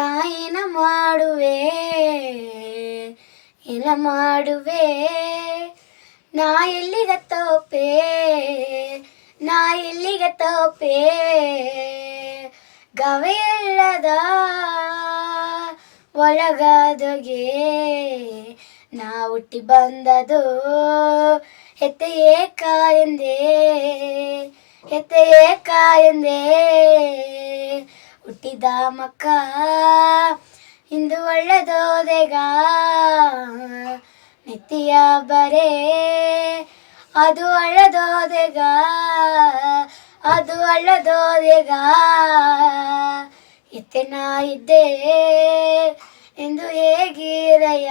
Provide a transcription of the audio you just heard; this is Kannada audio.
ನಾ ಏನ ಮಾಡುವೆ ಏನ ಮಾಡುವೆ ನಾ ಎಲ್ಲಿಗ ತೋಪೆ ನಾ ಎಲ್ಲಿಗ ತೋಪೆ ಗವೆಯಲ್ಲದ ಒಳಗದೊಗೆ ನಾ ಹುಟ್ಟಿ ಬಂದದು ಹೆತ್ತೆಯೇ ಕಾಯಂದೆ ಹೆತ್ತೆಯೇ ಕಾಯಂದೆ ಹುಟ್ಟಿದ ಮಕ್ಕ ಇಂದು ಒಳ್ಳೆದೋದೆಗ ನೆತ್ತಿಯ ಬರೆ ಅದು ಅಳ್ಳದೋದೆಗ ಅದು ಅಳ್ಳದೋದೆಗ ಎತ್ತೆನ ಇದ್ದೆ ಎಂದು ಹೇಗಿರಯ್ಯ